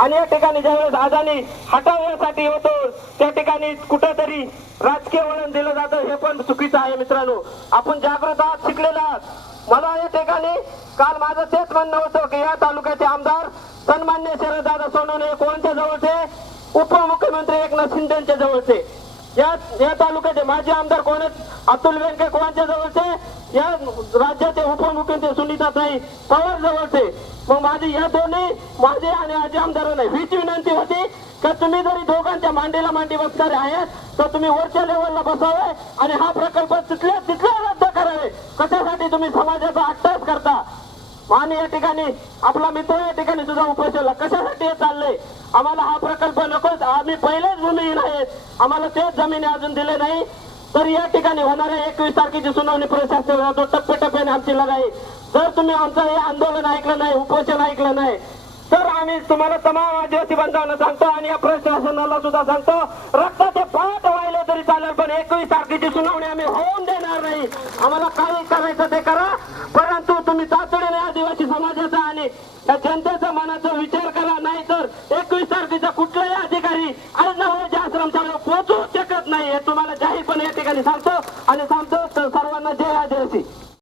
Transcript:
आणि या ठिकाणी ज्यावेळेस अदानी हटवण्यासाठी होतो त्या ठिकाणी कुठेतरी राजकीय वळण दिलं जातं, हे पण चुकीचं आहे मित्रांनो. आपण जागृत आहात, शिकलेला आहात. मला या ठिकाणी काल माझं तेच म्हणणं होतं की या तालुक्याचे आमदार सन्मान्य शरददादा सोनवणे कोणत्या जवळचे, उपमुख्यमंत्री एकनाथ शिंदेच्या जवळचे. या तालुक्याचे माजी आमदार कोण आहेत, अतुल बेनके कोणत्या जवळचे, या राज्याचे उपमुख्यमंत्री सुनीताताई पवार जवळचे. मग माझी या दोन्ही माझे आणि आजी आमदारांना हीच विनंती होती का तुम्ही जरी दोघांच्या मांडीला मांडी बसणारे आहेत तर तुम्ही वरच्या लेवलला बसावे आणि हा प्रकल्प तिथल्या रद्द करावे. कशासाठी तुम्ही समाजाचा अट्टास करता. आणि या ठिकाणी आपला मित्र या ठिकाणी सुद्धा उपोषणला कशासाठी हे चाललंय. आम्हाला हा प्रकल्प नकोच, आम्ही पहिलेच भूमिहीन आहेत, आम्हाला तेच जमिनी अजून दिले नाही. तर या ठिकाणी होणाऱ्या 21 तारखेची सुनावणी प्रशासन टप्प्याटप्प्याने आमची लढाई. जर तुम्ही आमचं हे आंदोलन ऐकलं नाही, उपोषण ऐकलं नाही तर आम्ही तुम्हाला तमाम आदिवासी बांधवांना सांगतो आणि या प्रशासनाला सुद्धा सांगतो, रक्ताचे पाठ व्हायले तरी चालेल पण 21 तारखेची सुनावणी आम्ही होऊन देणार नाही. आम्हाला काही करायचं ते करा, परंतु तुम्ही तातडीने आदिवासी समाजाचा आणि या जनतेचा मनाचा विचार करा. नाही तर 21 तारखेचा कुठलाही अधिकारी आज नवऱ्याच्या आश्रमशाळेवर पोहोचू शकत नाही. हे तुम्हाला जाहीरपणे या ठिकाणी सांगतो आणि सांगतो